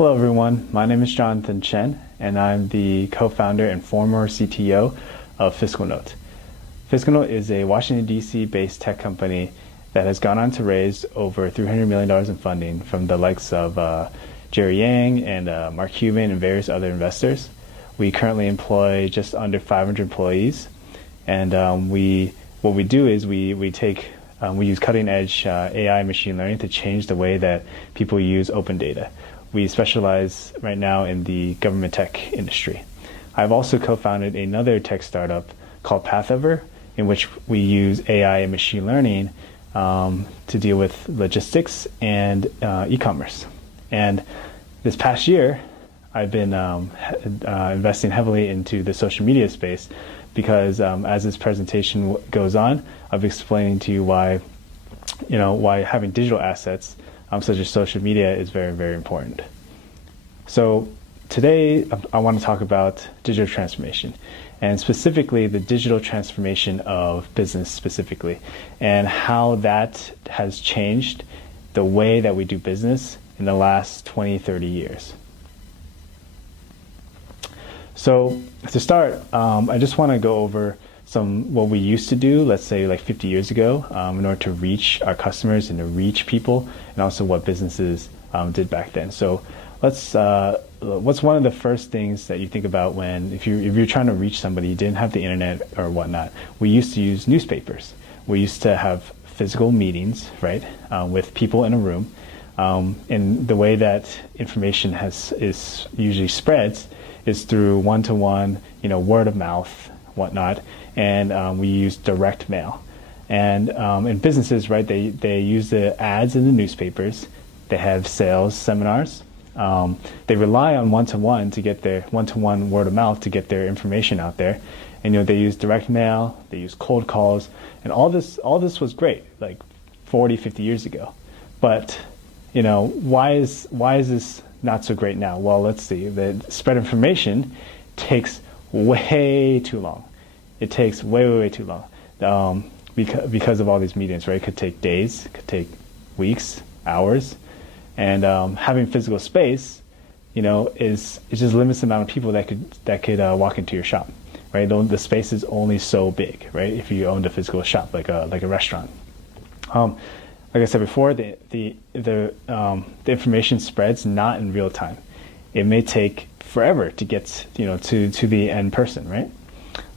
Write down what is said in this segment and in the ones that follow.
Hello everyone, my name is Jonathan Chen, and I'm the co-founder and former CTO of FiscalNote. FiscalNote is a Washington, D.C. based tech company that has gone on to raise over $300 million in funding from the likes of Jerry Yang and Mark Cuban and various other investors. We currently employ just under 500 employees, and what we do is we use cutting-edge AI and machine learning to change the way that people use open data. We specialize right now in the government tech industry. I've also co-founded another tech startup called Pathover, in which we use AI and machine learning to deal with logistics and e-commerce. And this past year, I've been investing heavily into the social media space because as this presentation goes on, I'll be explaining to you why having digital assets such as social media is very, very important. So today I want to talk about digital transformation, and specifically the digital transformation of business specifically, and how that has changed the way that we do business in the last 20, 30 years. So to start, I just want to go over what we used to do, let's say like 50 years ago, in order to reach our customers and to reach people, and also what businesses did back then. So what's one of the first things that you think about if you're trying to reach somebody, you didn't have the internet or whatnot? We used to use newspapers. We used to have physical meetings, right, with people in a room. And the way that information is usually spreads is through one-to-one, word of mouth, whatnot, and we use direct mail. And in businesses, right, they use the ads in the newspapers. They have sales seminars. They rely on one-to-one to get their one-to-one word of mouth to get their information out there. And they use direct mail, they use cold calls, and all this was great, like 40, 50 years ago. But why is this not so great now? Well, let's see. The spread of information takes way too long. It takes way too long because of all these meetings, right? It could take days, it could take weeks, hours, and having physical space, is just limits the amount of people that could walk into your shop, right? The space is only so big, right? If you owned a physical shop like a restaurant. Like I said before, the information spreads not in real time. It may take forever to get to the end person, right?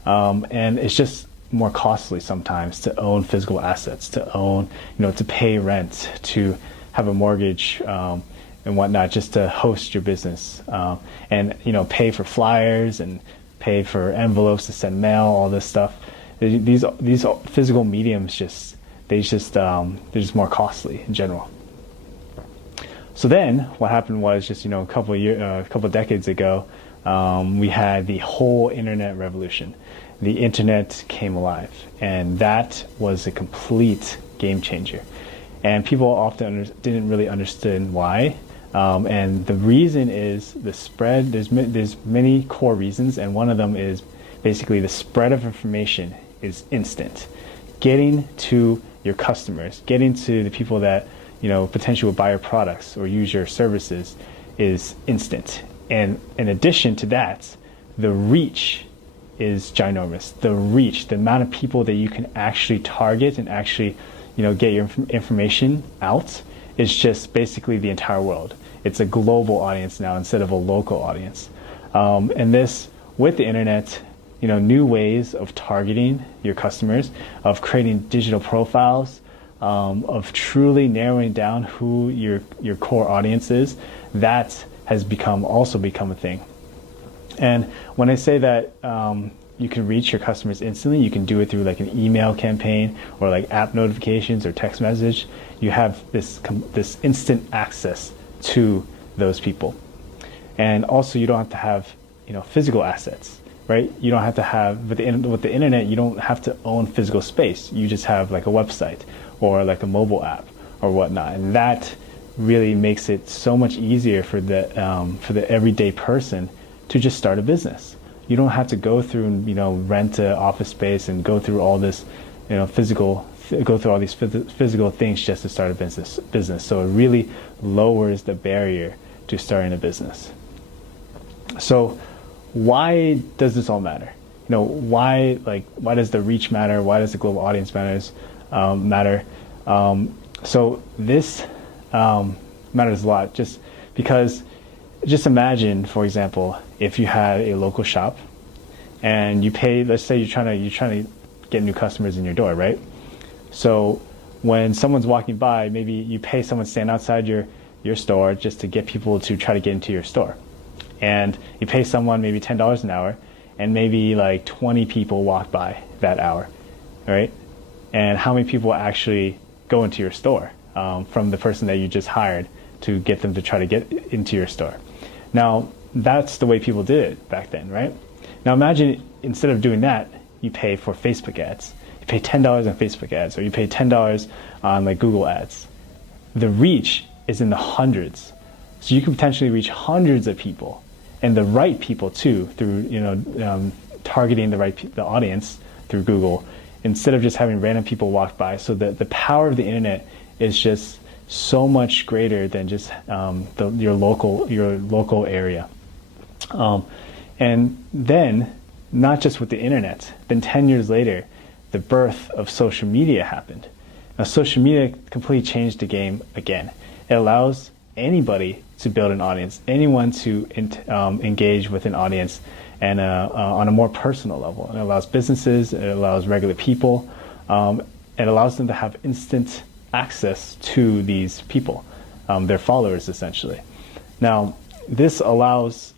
And it's just more costly sometimes to own physical assets, to own, to pay rent, to have a mortgage and whatnot, just to host your business, and pay for flyers and pay for envelopes to send mail, all this stuff. These physical mediums they're just more costly in general. So then what happened was just a couple decades ago, we had the whole internet revolution. The internet came alive, and that was a complete game changer. And people often didn't really understand why. And the reason is the spread. There's many core reasons, and one of them is basically the spread of information is instant. Getting to your customers, getting to the people that potentially will buy your products or use your services is instant. And in addition to that, the reach is ginormous. The amount of people that you can actually target and actually get your information out is just basically the entire world. It's a global audience now instead of a local audience. And this, with the internet, new ways of targeting your customers, of creating digital profiles, of truly narrowing down who your core audience is, that has also become a thing. And when I say that you can reach your customers instantly, you can do it through like an email campaign or like app notifications or text message. You have this instant access to those people. And also you don't have to have physical assets, right? You don't have to have, with the internet, you don't have to own physical space. You just have like a website or like a mobile app or whatnot. And that really makes it so much easier for the everyday person to just start a business. You don't have to go through and rent an office space and go through all this physical through all these physical things just to start a business. So it really lowers the barrier to starting a business. So why does this all matter? Why does the reach matter? Why does the global audience matter? So this matters a lot, just because. Just imagine, for example, if you had a local shop and you pay, let's say you're trying to get new customers in your door, right? So when someone's walking by, maybe you pay someone to stand outside your store just to get people to try to get into your store. And you pay someone maybe $10 an hour, and maybe like 20 people walk by that hour, right? And how many people actually go into your store from the person that you just hired to get them to try to get into your store? Now, that's the way people did it back then, right? Now imagine instead of doing that, you pay for Facebook ads. You pay $10 on Facebook ads, or you pay $10 on like Google ads. The reach is in the hundreds. So you can potentially reach hundreds of people, and the right people too, through targeting the audience through Google, instead of just having random people walk by. So the power of the internet is just so much greater than just your local area. And then, not just with the internet, then 10 years later, the birth of social media happened. Now, social media completely changed the game again. It allows anybody to build an audience, anyone to engage with an audience, and on a more personal level. It allows businesses, it allows regular people, it allows them to have instant access to these people, their followers essentially. Now, this allows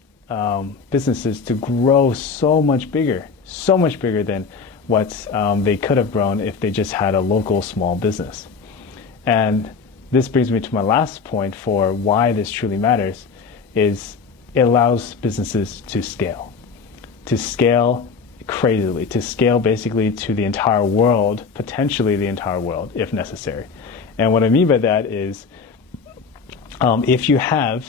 businesses to grow so much bigger than what they could have grown if they just had a local small business. And this brings me to my last point for why this truly matters, is it allows businesses to scale crazily, to scale basically to the entire world, potentially the entire world if necessary. And what I mean by that is, if you have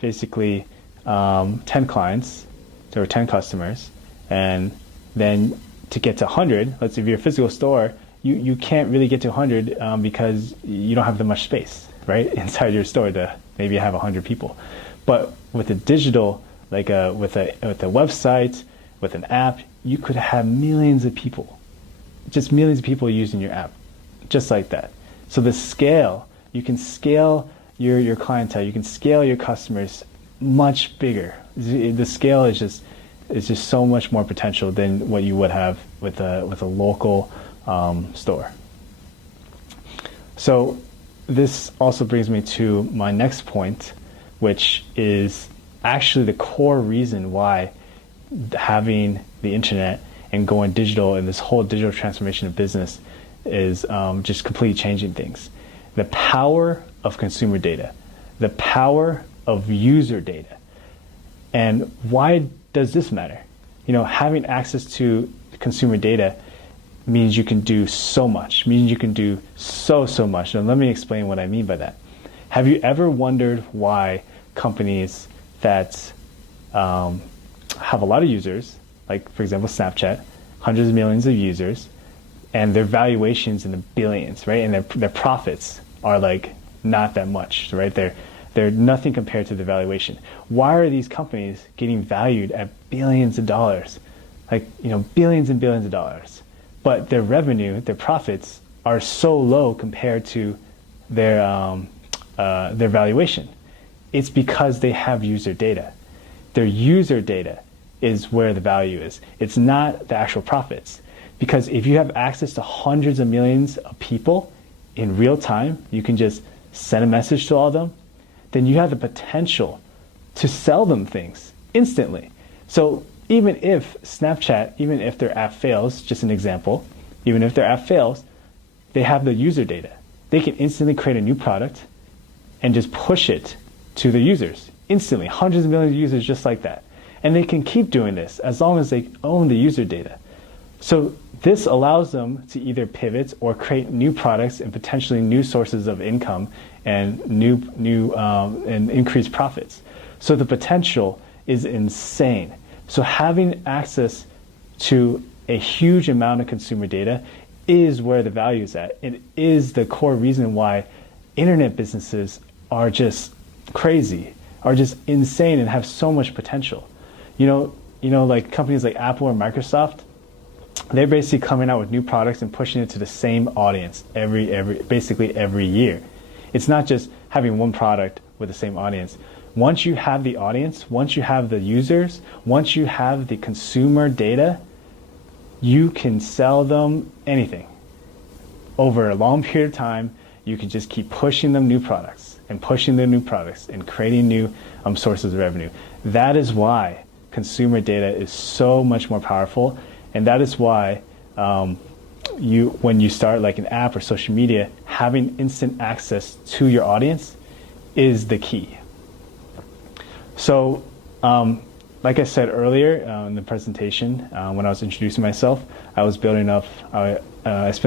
basically 10 clients or 10 customers, and then to get to 100, let's say if you're a physical store, you can't really get to 100 because you don't have that much space, right, inside your store to maybe have 100 people. But with a digital, like with a website, with an app, you could have millions of people, just millions of people using your app, just like that. So the scale, you can scale your clientele, you can scale your customers much bigger. The scale is just so much more potential than what you would have with a local store. So this also brings me to my next point, which is actually the core reason why having the internet and going digital and this whole digital transformation of business is just completely changing things. The power of consumer data, the power of user data. And why does this matter? Having access to consumer data means you can do so much, means you can do so much. And let me explain what I mean by that. Have you ever wondered why companies that have a lot of users, like for example Snapchat, hundreds of millions of users, and their valuations in the billions, right? And their profits are like not that much, right? They're nothing compared to the valuation. Why are these companies getting valued at billions of dollars? Like, billions and billions of dollars. But their revenue, their profits are so low compared to their valuation. It's because they have user data. Their user data is where the value is. It's not the actual profits. Because if you have access to hundreds of millions of people in real time, you can just send a message to all of them, then you have the potential to sell them things instantly. So even if Snapchat, even if their app fails, just an example, even if their app fails, they have the user data. They can instantly create a new product and just push it to the users instantly, hundreds of millions of users just like that. And they can keep doing this as long as they own the user data. So this allows them to either pivot or create new products and potentially new sources of income and and increased profits. So the potential is insane. So having access to a huge amount of consumer data is where the value is at. It is the core reason why internet businesses are just crazy, are just insane and have so much potential. Like companies like Apple or Microsoft, they're basically coming out with new products and pushing it to the same audience basically every year. It's not just having one product with the same audience. Once you have the audience, once you have the users, once you have the consumer data, you can sell them anything. Over a long period of time, you can just keep pushing them new products and pushing them new products and creating new sources of revenue. That is why consumer data is so much more powerful, and that is why when you start like an app or social media, having instant access to your audience is the key. So, like I said earlier in the presentation, when I was introducing myself, I spent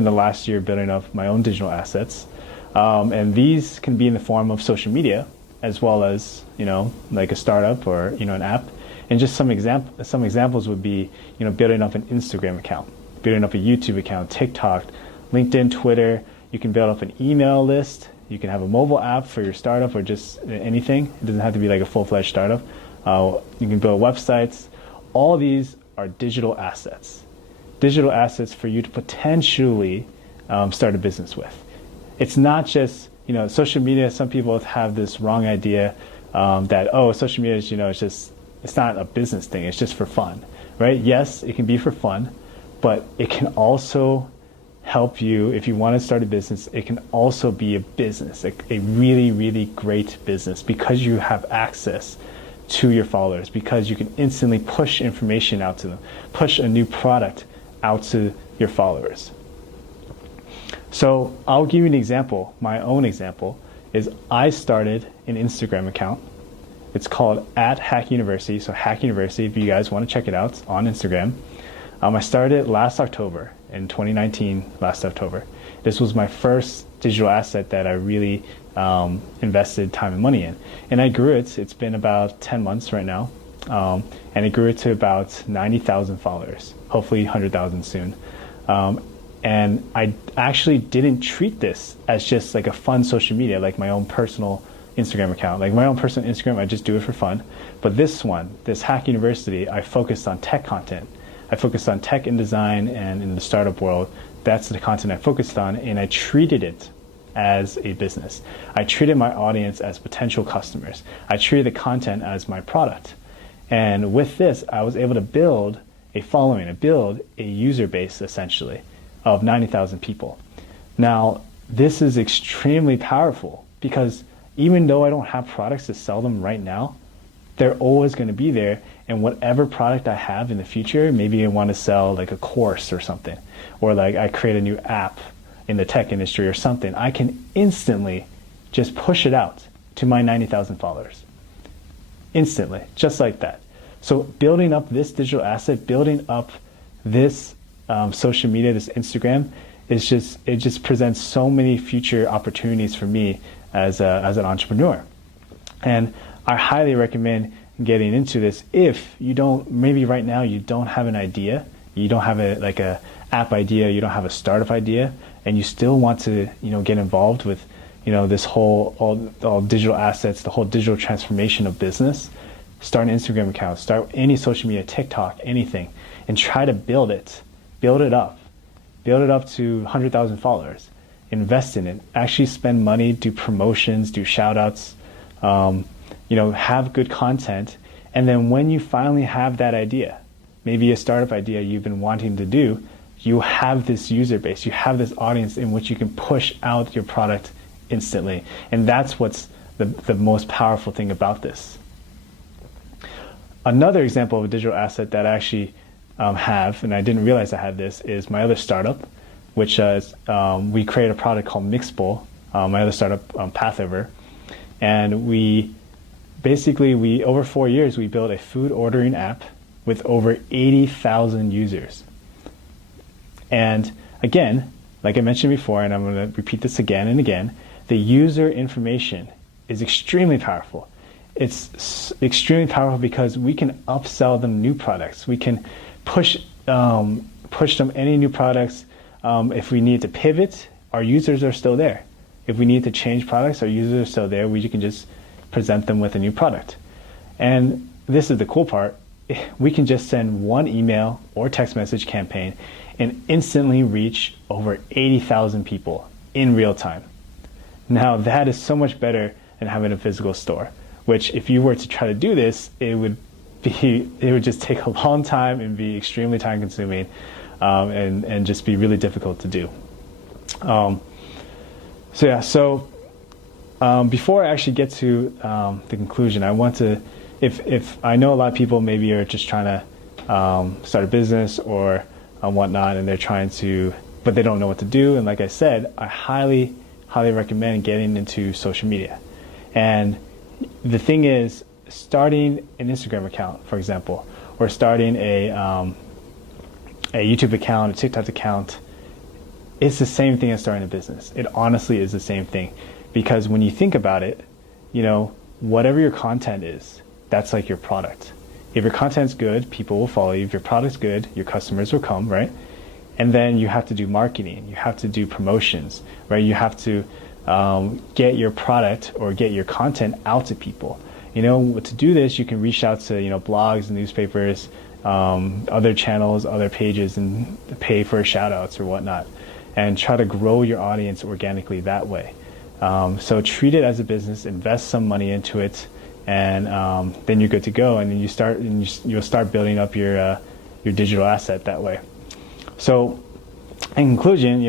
the last year building up my own digital assets. And these can be in the form of social media, as well as, like a startup or, an app. And just some examples would be, building up an Instagram account, building up a YouTube account, TikTok, LinkedIn, Twitter. You can build up an email list. You can have a mobile app for your startup or just anything. It doesn't have to be like a full-fledged startup. You can build websites. All these are digital assets. Digital assets for you to potentially start a business with. It's not just, social media. Some people have this wrong idea that, social media is, it's not a business thing. It's just for fun, right? Yes, it can be for fun, but it can also help you if you want to start a business. It can also be a business, a really, really great business, because you have access to your followers, because you can instantly push information out to them, push a new product out to your followers. So I'll give you an example. My own example is I started an Instagram account. It's called @HackUniversity. So Hack University, if you guys want to check it out, it's on Instagram. I started last October, in 2019, last October. This was my first digital asset that I really invested time and money in. And I grew it. It's been about 10 months right now. And it grew it to about 90,000 followers, hopefully 100,000 soon. And I actually didn't treat this as just like a fun social media, like my own personal Instagram account. Like my own personal Instagram, I just do it for fun. But this one, this Hack University, I focused on tech content. I focused on tech and design, and in the startup world, that's the content I focused on, and I treated it as a business. I treated my audience as potential customers. I treated the content as my product. And with this, I was able to build a following, build a user base, essentially, of 90,000 people. Now, this is extremely powerful because even though I don't have products to sell them right now, they're always going to be there. And whatever product I have in the future, maybe I want to sell like a course or something, or like I create a new app in the tech industry or something, I can instantly just push it out to my 90,000 followers. Instantly, just like that. So building up this digital asset, building up this social media, this Instagram, it just presents so many future opportunities for me as an entrepreneur. And I highly recommend getting into this if you don't, maybe right now you don't have an idea, you don't have a app idea, you don't have a startup idea, and you still want to get involved with this whole all digital assets, the whole digital transformation of business. Start an Instagram account, start any social media, TikTok, anything, and try to build it up to 100,000 followers. Invest in it, actually spend money, do promotions, do shout outs, have good content. And then when you finally have that idea, maybe a startup idea you've been wanting to do, you have this user base, you have this audience in which you can push out your product instantly. And that's what's the most powerful thing about this. Another example of a digital asset that I actually have, and I didn't realize I had this, is my other startup, which is we created a product called Mixable, my other startup, Pathover. And we over 4 years, we built a food ordering app with over 80,000 users. And again, like I mentioned before, and I'm going to repeat this again and again, the user information is extremely powerful. It's extremely powerful because we can upsell them new products. We can push them any new products. If we need to pivot, our users are still there. If we need to change products, our users are still there. We can just present them with a new product. And this is the cool part. We can just send one email or text message campaign and instantly reach over 80,000 people in real time. Now that is so much better than having a physical store, which if you were to try to do this, it would just take a long time and be extremely time consuming, and just be really difficult to do. Before I actually get to the conclusion, I want to, if I know a lot of people maybe are just trying to start a business or whatnot, and they're trying to, but they don't know what to do. And like I said, I highly recommend getting into social media. And the thing is, starting an Instagram account, for example, or starting a YouTube account, a TikTok account, it's the same thing as starting a business. It honestly is the same thing, because when you think about it, whatever your content is, that's like your product. If your content's good, people will follow you. If your product's good, your customers will come, right? And then you have to do marketing, you have to do promotions, right? You have to get your product or get your content out to people. To do this, you can reach out to blogs, newspapers, other channels, other pages, and pay for shout outs or whatnot, and try to grow your audience organically that way. So treat it as a business, invest some money into it, and then you're good to go. And then you'll start building up your digital asset that way. So, in conclusion,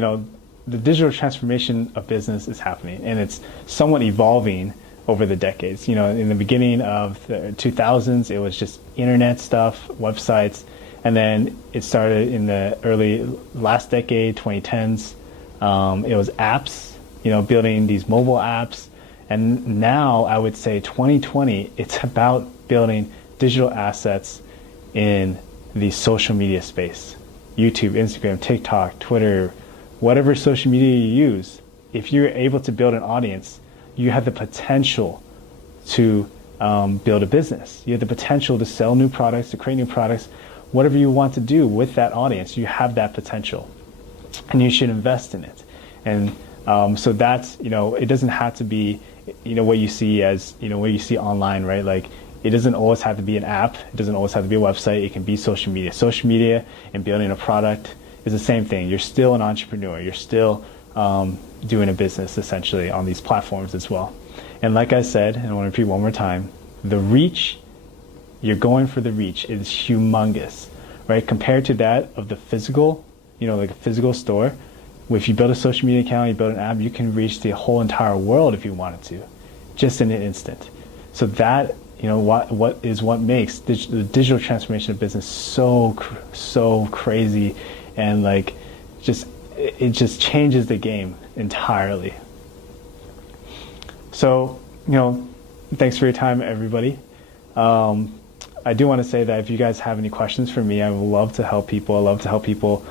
the digital transformation of business is happening, and it's somewhat evolving over the decades. In the beginning of the 2000s, it was just internet stuff, websites, and then it started in the last decade, 2010s. It was apps, building these mobile apps, and now I would say 2020, it's about building digital assets in the social media space. YouTube, Instagram, TikTok, Twitter, whatever social media you use, if you're able to build an audience, you have the potential to build a business. You have the potential to sell new products, to create new products, whatever you want to do with that audience, you have that potential, and you should invest in it. And so that's, it doesn't have to be, what you see as, what you see online, right? Like, it doesn't always have to be an app. It doesn't always have to be a website. It can be social media. Social media and building a product is the same thing. You're still an entrepreneur. You're still doing a business, essentially, on these platforms as well. And like I said, and I want to repeat one more time, the reach, you're going for the reach, is humongous, right? Compared to that of the physical, like a physical store. If you build a social media account, you build an app, you can reach the whole entire world if you wanted to, just in an instant. So that, what makes the digital transformation of business so crazy, and like, it just changes the game entirely. So, thanks for your time, everybody. I do want to say that if you guys have any questions for me, I would love to help people. I love to help people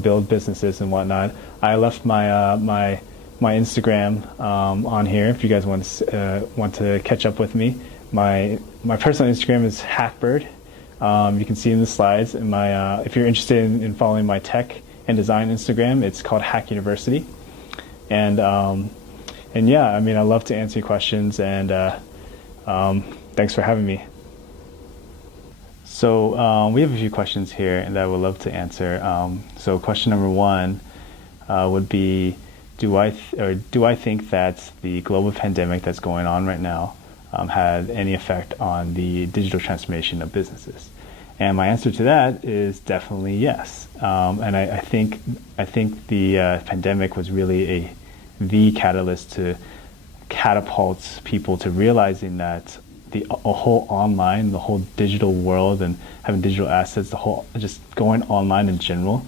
build businesses and whatnot. I left my my Instagram on here if you guys want to catch up with me. My personal Instagram is Hackbird. You can see in the slides. And if you're interested in following my tech and design Instagram, it's called Hack University. And yeah, I love to answer your questions, and thanks for having me. So we have a few questions here that I would love to answer. So question number one would be, do I think that the global pandemic that's going on right now had any effect on the digital transformation of businesses? And my answer to that is definitely yes. And I think the pandemic was really the catalyst to catapult people to realizing that the whole online, the whole digital world, and having digital assets, the whole just going online in general,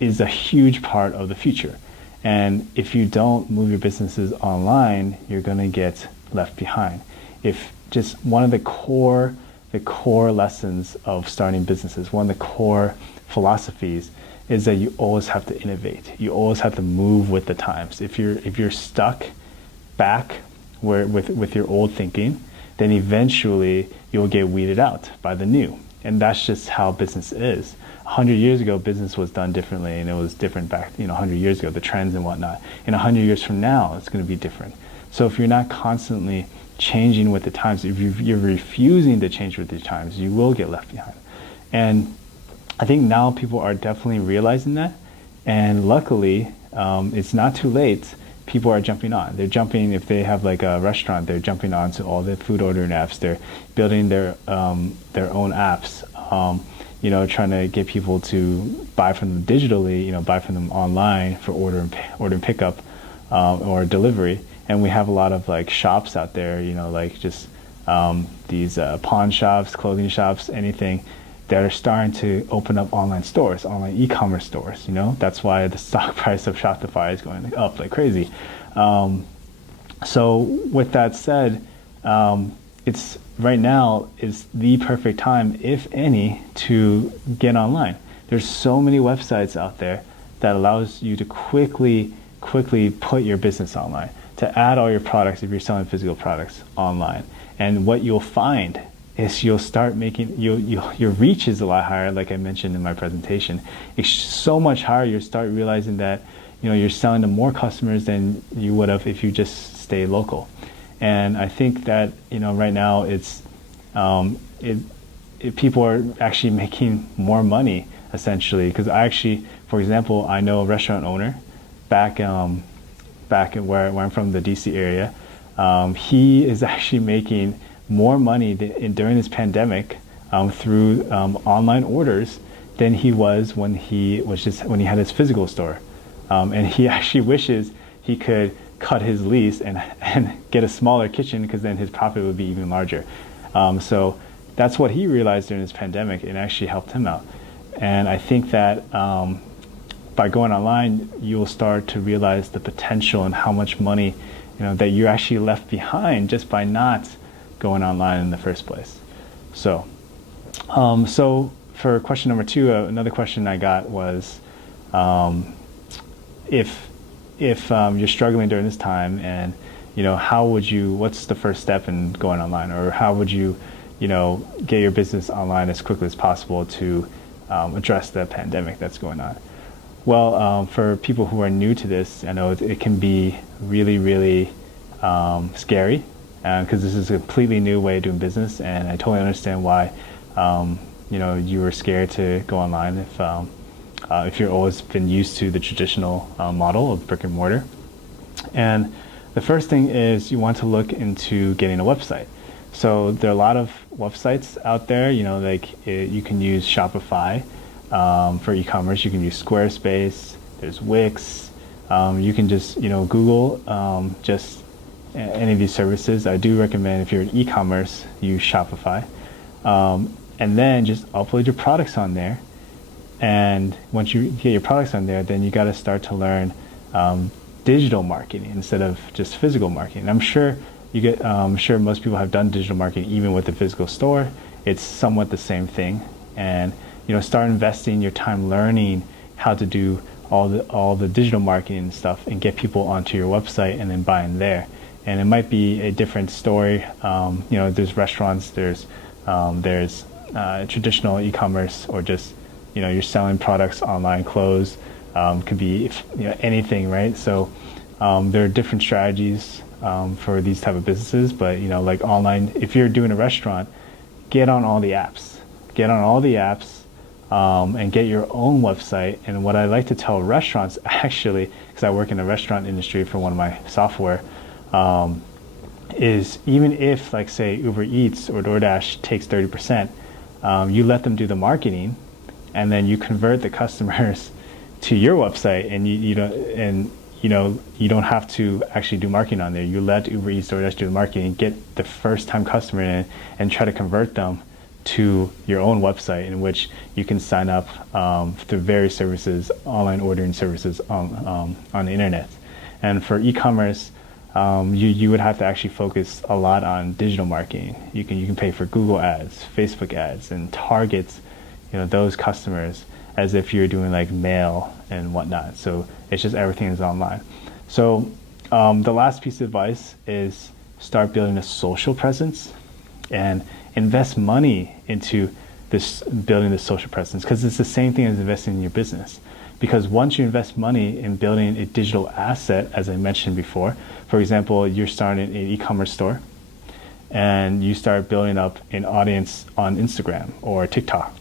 is a huge part of the future. And if you don't move your businesses online, you're going to get left behind. If just one of the core lessons of starting businesses, one of the core philosophies, is that you always have to innovate. You always have to move with the times. If you're stuck back with your old thinking, then eventually you'll get weeded out by the new. And that's just how business is. 100 years ago, business was done differently, and it was different back, 100 years ago, the trends and whatnot. In 100 years from now, it's going to be different. So if you're not constantly changing with the times, if you're refusing to change with the times, you will get left behind. And I think now people are definitely realizing that. And luckily, it's not too late. People are jumping on. They're jumping, if they have like a restaurant, they're jumping on to all the food ordering apps. They're building their own apps, trying to get people to buy from them digitally, buy from them online for order and pickup or delivery. And we have a lot of like shops out there, like just these pawn shops, clothing shops, anything that are starting to open up online stores, online e-commerce stores. That's why the stock price of Shopify is going up like crazy. So with that said, it's right now is the perfect time, if any, to get online. There's so many websites out there that allows you to quickly put your business online, to add all your products if you're selling physical products online. And what you'll find is you'll start making, your reach is a lot higher, like I mentioned in my presentation. It's so much higher, you'll start realizing that you're selling to more customers than you would have if you just stay local. And I think that right now it's people are actually making more money essentially, because for example, I know a restaurant owner back where I'm from, the DC area. He is actually making more money during this pandemic through online orders than he was when he had his physical store. And he actually wishes he could cut his lease and get a smaller kitchen, because then his profit would be even larger. So that's what he realized during this pandemic, and actually helped him out. And I think that by going online, you'll start to realize the potential and how much money that you're actually left behind just by not going online in the first place. So for question number 2, another question I got was, if you're struggling during this time, and what's the first step in going online, or how would you get your business online as quickly as possible to address the pandemic that's going on? Well, for people who are new to this, I know it can be really, really scary, because this is a completely new way of doing business, and I totally understand why you were scared to go online if you've always been used to the traditional model of brick and mortar. And the first thing is you want to look into getting a website. So there are a lot of websites out there, you can use Shopify for e-commerce, you can use Squarespace, there's Wix, you can just Google just any of these services. I do recommend, if you're in e-commerce, use Shopify, and then just upload your products on there. And once you get your products on there, then you got to start to learn digital marketing instead of just physical marketing. I'm sure most people have done digital marketing even with the physical store. It's somewhat the same thing. And start investing your time learning how to do all the digital marketing stuff, and get people onto your website and then buying there. And it might be a different story. There's restaurants, there's traditional e-commerce, or just you're selling products online, clothes, could be anything, right? So there are different strategies for these type of businesses, but like online, if you're doing a restaurant, get on all the apps, and get your own website. And what I like to tell restaurants, actually, because I work in the restaurant industry for one of my software, is even if, like, say, Uber Eats or DoorDash takes 30%, you let them do the marketing, and then you convert the customers to your website, and you don't have to actually do marketing on there. You let Uber Eats, DoorDash do the marketing, get the first-time customer in, and try to convert them to your own website, in which you can sign up through various services, online ordering services on the internet. And for e-commerce, you would have to actually focus a lot on digital marketing. You can pay for Google ads, Facebook ads, and target those customers as if you're doing like mail and whatnot. So it's just everything is online. So the last piece of advice is start building a social presence and invest money into building this social presence, because it's the same thing as investing in your business. Because once you invest money in building a digital asset, as I mentioned before, for example, you're starting an e-commerce store, and you start building up an audience on Instagram or TikTok.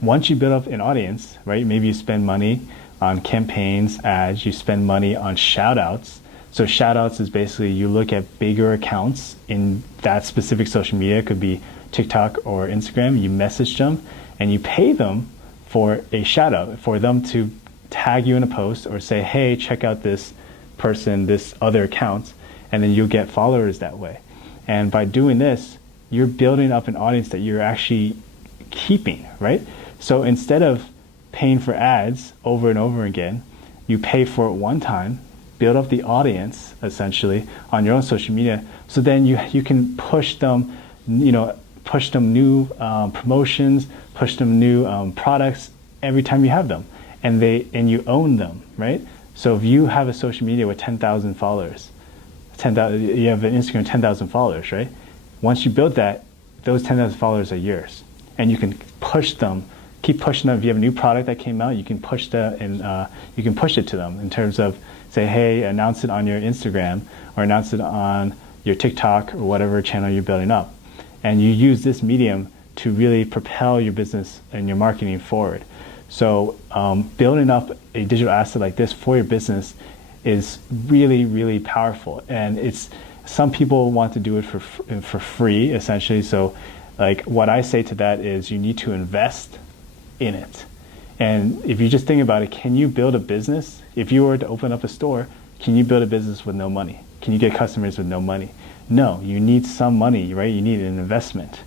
Once you build up an audience, right, maybe you spend money on campaigns, ads, you spend money on shout outs. So shout outs is basically you look at bigger accounts in that specific social media, it could be TikTok or Instagram, you message them and you pay them for a shout out, for them to tag you in a post or say, hey, check out this person, this other account, and then you'll get followers that way. And by doing this, you're building up an audience that you're actually keeping, right? So instead of paying for ads over and over again, you pay for it one time, build up the audience essentially on your own social media. So then you can push them, push them new promotions, push them new products every time you have them, and you own them, right? So if you have a social media with 10,000 followers, you have an Instagram 10,000 followers, right? Once you build that, those 10,000 followers are yours, and you can push them, keep pushing them. If you have a new product that came out, you can push that, and you can push it to them in terms of say, hey, announce it on your Instagram or announce it on your TikTok or whatever channel you're building up, and you use this medium to really propel your business and your marketing forward. So building up a digital asset like this for your business is really, really powerful. And some people want to do it for free, essentially. So like what I say to that is you need to invest in it. And if you just think about it, can you build a business? If you were to open up a store, can you build a business with no money? Can you get customers with no money? No, you need some money, right? You need an investment,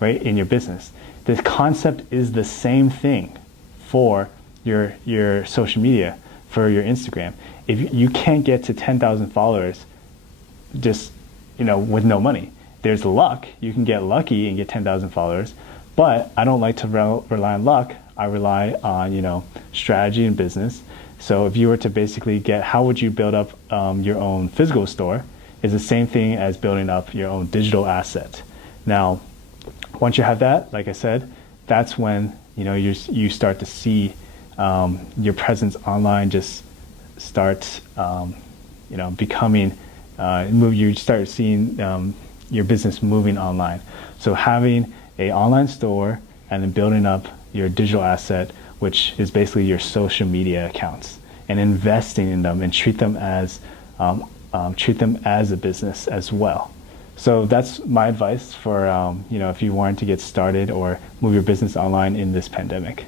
right, in your business. The concept is the same thing for your social media, for your Instagram. If you can't get to 10,000 followers just, with no money, there's luck. You can get lucky and get 10,000 followers, but I don't like to rely on luck. I rely on, strategy and business. So if you were to basically how would you build up your own physical store is the same thing as building up your own digital asset. Now, once you have that, like I said, that's when, you start to see your presence online just start, becoming, you start seeing your business moving online. So having an online store and then building up your digital asset, which is basically your social media accounts, and investing in them and treat them as a business as well. So that's my advice for if you wanted to get started or move your business online in this pandemic.